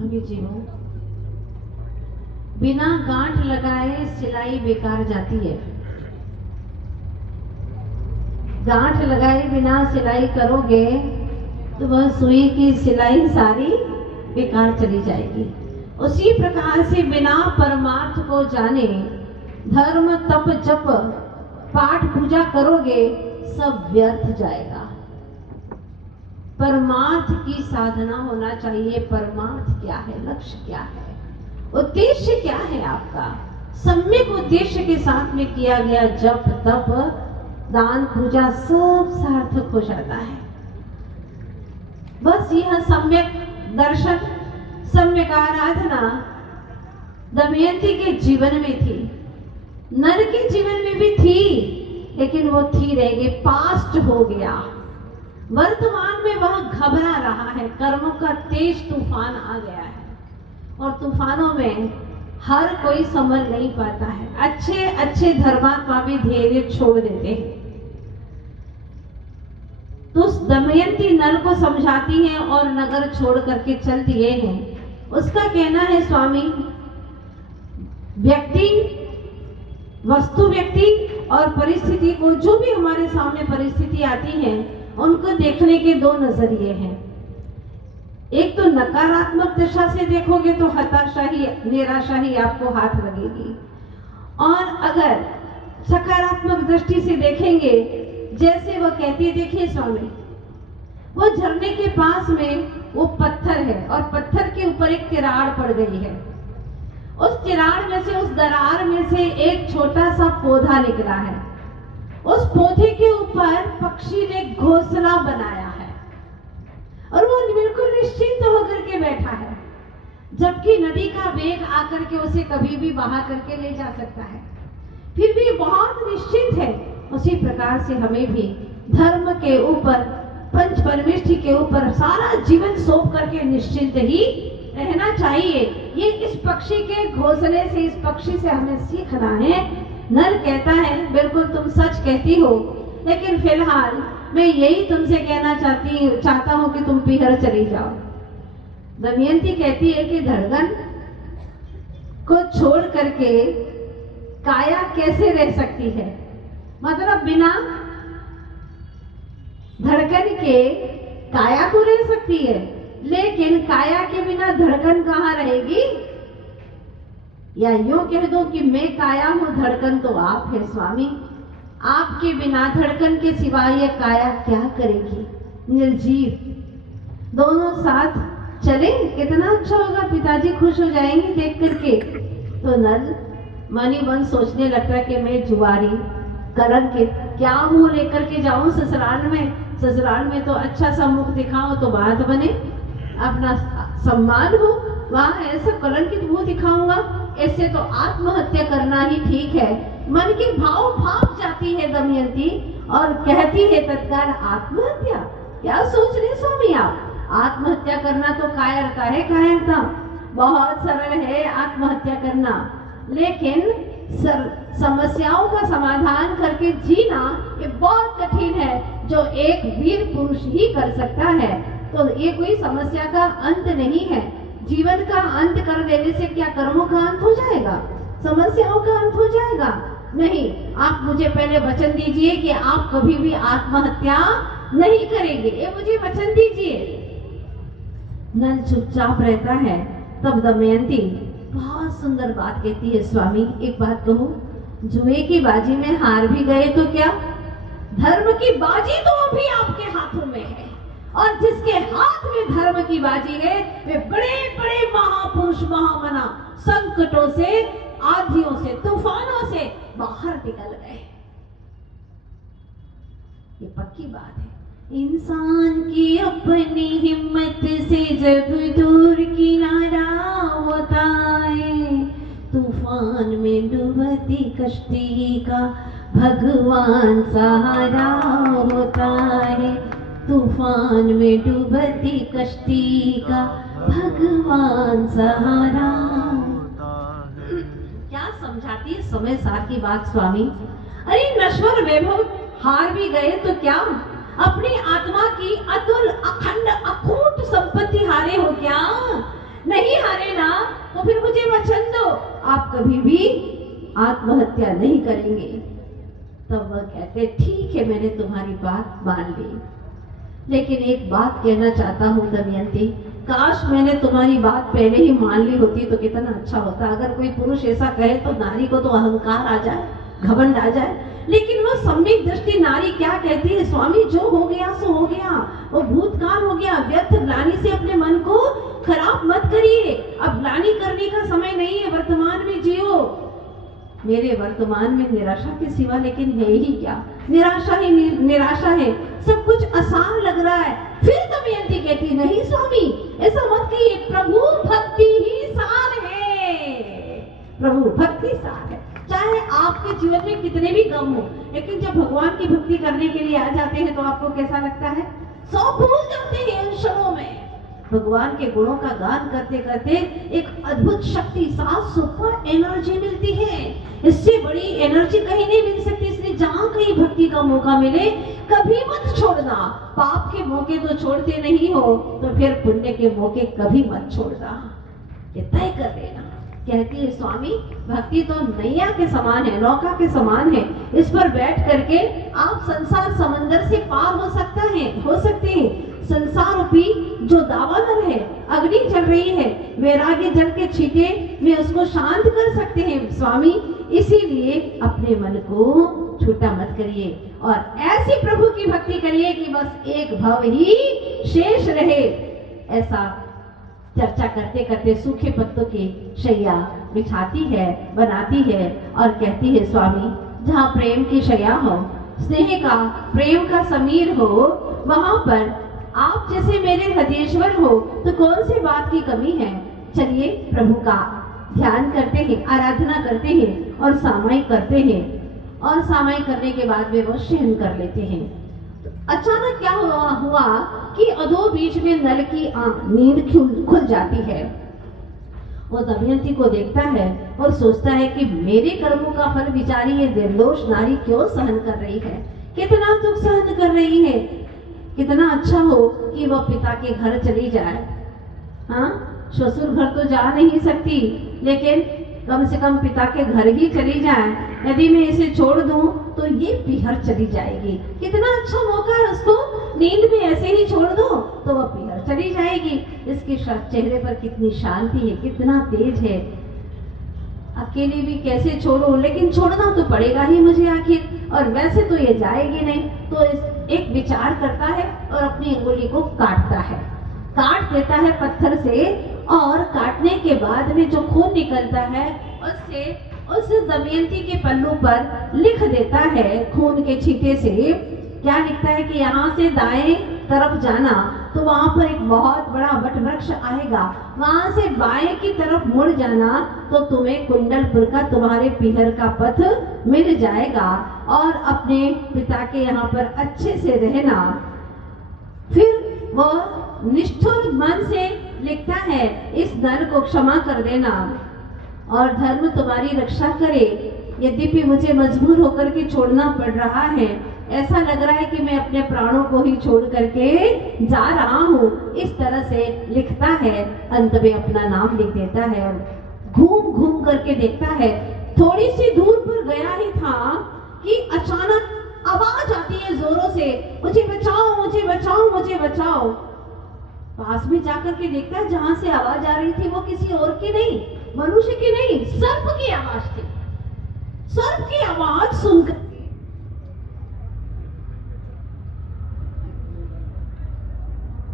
स्वामी जी हो, बिना गांठ लगाए सिलाई बेकार जाती है। गांठ लगाए बिना सिलाई करोगे तो वह सुई की सिलाई सारी बेकार चली जाएगी। उसी प्रकार से बिना परमार्थ को जाने धर्म तप जप पाठ पूजा करोगे, सब व्यर्थ जाएगा। परमार्थ की साधना होना चाहिए। परमार्थ क्या है, लक्ष्य क्या है, उद्देश्य क्या है आपका? सम्यक उद्देश्य के साथ में किया गया जप तप दान पूजा सब सार्थक हो जाता है। बस यह सम्यक दर्शन, सम्यक आराधना दमयंती के जीवन में थी, नर के जीवन में भी थी, लेकिन वो थी रह गई, पास्ट हो गया। वर्तमान में वह घबरा रहा है, कर्मों का तेज तूफान आ गया है और तूफानों में हर कोई संभल नहीं पाता है। अच्छे अच्छे धर्मात्मा भी धैर्य छोड़ देते हैं। तो उस दमयंती नल को समझाती है और नगर छोड़ करके चल दिए हैं। उसका कहना है स्वामी, व्यक्ति, वस्तु व्यक्ति और परिस्थिति को, जो भी हमारे सामने परिस्थिति आती है, उनको देखने के दो नजरिए हैं। एक तो नकारात्मक दिशा से देखोगे तो हताशा ही, निराशा ही आपको हाथ लगेगी, और अगर सकारात्मक दृष्टि से देखेंगे, जैसे वह कहती है, देखिए स्वामी, वो झरने के पास में वो पत्थर है और पत्थर के ऊपर एक तिराड़ पड़ गई है। उस तिराड़ में से, उस दरार में से एक छोटा सा पौधा निकला है। उस पौधे के ऊपर पक्षी ने घोंसला बनाया है और वो बिल्कुल निश्चिंत होकर के बैठा है, जबकि नदी का वेग आकर के उसे कभी भी बहा करके ले जा सकता है, फिर भी बहुत निश्चिंत है। उसी प्रकार से हमें भी धर्म के ऊपर, पंच परमेष्ठि के ऊपर सारा जीवन सौंप करके निश्चिंत ही रहना चाहिए। ये इस पक्षी के घोंसले से, इस पक्षी से हमें सीखना है। नर कहता है, बिल्कुल तुम सच कहती हो, लेकिन फिलहाल मैं यही तुमसे कहना चाहता हूँ कि तुम पीहर चली जाओ। दमयंती कहती है कि धड़कन को छोड़ करके काया कैसे रह सकती है? मतलब बिना धड़कन के काया तो रह सकती है, लेकिन काया के बिना धड़कन कहाँ रहेगी? या यूं कह दो कि मैं काया हूं, धड़कन तो आप है स्वामी। आपके बिना, धड़कन के सिवा ये काया क्या करेगी? निर्जीव। दोनों साथ चले, कितना अच्छा होगा, पिताजी खुश हो जाएंगे देख करके। तो नल मनी मन सोचने लगता है कि मैं जुआरी कलंक के क्या मुंह लेकर के जाऊं ससुराल में। ससुराल में तो अच्छा सा मुख दिखाओ तो बात बने, अपना सम्मान हो। वहां ऐसा कलंकित मुंह दिखाऊंगा, ऐसे तो आत्महत्या करना ही ठीक है। मन के भाव भाप जाती है दमयंती और कहती है तत्काल, आत्महत्या? क्या सोच रहे स्वामी आप? आत्महत्या करना तो कायरता है, कायरता। बहुत सरल है आत्महत्या करना, लेकिन समस्याओं का समाधान करके जीना ये बहुत कठिन है, जो एक वीर पुरुष ही कर सकता है। तो ये कोई समस्या का अंत नहीं है। जीवन का अंत कर देने से क्या कर्मों का अंत हो जाएगा? समस्याओं का अंत हो जाएगा? नहीं। आप मुझे पहले वचन दीजिए कि आप कभी भी आत्महत्या नहीं करेंगे, ये मुझे वचन दीजिए। नल चुपचाप रहता है। तब दमयंती बहुत सुंदर बात कहती है, स्वामी एक बात कहूं, जुए की बाजी में हार भी गए तो क्या? धर्म की बाजी तो अभी आपके हाथों में है, और जिसके हाथ में धर्म की बाजी है वे बड़े बड़े महापुरुष, महामना संकटों से, आंधियों से, तूफानों से बाहर निकल गए। ये पक्की बात है। इंसान की अपनी हिम्मत से जब दूर किनारा होता है, तूफान में डूबती कश्ती का भगवान सहारा होता है। तूफान में डूबती कश्ती का भगवान सहारा। क्या समझाती है समय सार की बात स्वामी? अरे नश्वर वैभव हार भी गए तो क्या? अपनी आत्मा की अतुल अखंड अखूट संपत्ति हारे हो क्या? नहीं हारे ना तो फिर मुझे वचन दो आप कभी भी आत्महत्या नहीं करेंगे। तब वह कहते ठीक है, मैंने तुम्हारी बात मान ली, लेकिन एक बात कहना चाहता हूँ दमयंती, काश मैंने तुम्हारी बात पहले ही मान ली होती तो कितना अच्छा होता। अगर कोई पुरुष ऐसा कहे तो नारी को तो अहंकार आ जाए, घमंड आ जाए, लेकिन वो सम्यक दृष्टि नारी क्या कहती है, स्वामी जो हो गया सो हो गया, वो भूतकाल हो गया, व्यर्थ ग्लानि से अपने मन को खराब मत करिए, अब ग्लानि करने का समय नहीं है, वर्तमान में जियो। मेरे वर्तमान में निराशा के सिवा लेकिन है ही क्या, निराशा ही निराशा है, सब कुछ आसान लग रहा है। फिर दमयंती कहती नहीं स्वामी ऐसा मत कहिए, प्रभु भक्ति ही सार है, प्रभु भक्ति सार है। चाहे आपके जीवन में कितने भी गम हो, लेकिन जब भगवान की भक्ति करने के लिए आ जाते हैं तो आपको कैसा लगता है, सब भूल जाते हैं उन क्षणों में। भगवान के गुणों का गान करते करते एक अद्भुत शक्ति, साफ सुपर एनर्जी मिलती है। इससे बड़ी एनर्जी कहीं नहीं मिल सकती। इसलिए जहां कहीं भक्ति का मौका मिले कभी मत छोड़ना। पाप के मौके तो छोड़ते नहीं हो तो फिर पुण्य के मौके कभी मत छोड़ना, ये तय कर लेना। कहती है स्वामी भक्ति तो नैया के समान है, नौका के समान है, इस पर बैठ करके आप संसार समंदर से पार हो सकते हैं। संसार रूपी जो दावानल है, अग्नि चल रही है, वैराग्य जल के छींटे में उसको शांत कर सकते हैं स्वामी। इसीलिए अपने मन को छोटा मत करिए और ऐसी प्रभु की भक्ति करिए कि बस एक भव ही शेष रहे। ऐसा चर्चा करते करते सूखे पत्तों की शैया बिछाती है, बनाती है और कहती है स्वामी जहाँ प्रेम की शैया हो, स्नेह का प्रेम का समीर हो, वहां पर आप जैसे मेरे हृदयेश्वर हो तो कौन सी बात की कमी है। चलिए प्रभु का ध्यान करते हैं, आराधना करते हैं और सामायिक करते हैं, और सामायिक करने के बाद वे वो शयन कर लेते हैं। तो अचानक क्या हुआ कि अधो बीच में नल की नींद खुल जाती है। वो दमयंती को देखता है और सोचता है कि मेरे कर्मों का फल बेचारी ये निर्दोष नारी क्यों सहन कर रही है, कितना दुख सहन कर रही है। कितना अच्छा हो कि वह पिता के घर चली जाए। हाँ, ससुर घर तो जा नहीं सकती, लेकिन कम से कम पिता के घर ही चली जाए। यदि मैं इसे छोड़ दूं तो ये पीहर चली जाएगी। कितना अच्छा मौका है, उसको नींद में ऐसे ही छोड़ दो तो वह पीहर चली जाएगी। इसके चेहरे पर कितनी शांति है, कितना तेज है। अकेली भी कैसे छोड़ो, लेकिन छोड़ना तो पड़ेगा ही मुझे आखिर, और वैसे तो ये जाएगी नहीं। तो एक विचार करता है और अपनी अंगुली को काटता है, काट देता है पत्थर से, और काटने के बाद में जो खून निकलता है उससे उस दमयंती के पल्लू पर लिख देता है खून के छींटे से। क्या लिखता है कि यहाँ से दाएं तरफ जाना तो वहां पर एक बहुत बड़ा वट वृक्ष आएगा, वहां से बाएं की तरफ मुड़ जाना तो तुम्हें कुंडलपुर का तुम्हारे पीहर का पथ मिल जाएगा, और अपने पिता के यहाँ पर अच्छे से रहना। फिर वह निष्ठुर मन से लिखता है इस नर को क्षमा कर देना और धर्म तुम्हारी रक्षा करे। यद्यपि मुझे मजबूर होकर के छोड़ना पड़ रहा है, ऐसा लग रहा है कि मैं अपने प्राणों को ही छोड़ करके जा रहा हूँ। इस तरह से लिखता है, अंत में अपना नाम लिख देता है और घूम घूम करके देखता है। थोड़ी सी दूर पर गया ही था कि अचानक आवाज आती है जोरों से, मुझे बचाओ, मुझे बचाओ, मुझे बचाओ। पास में जाकर के देखता है जहां से आवाज आ रही थी वो किसी और की नहीं, मनुष्य की नहीं, सर्प की आवाज थी। सर्प की आवाज सुनकर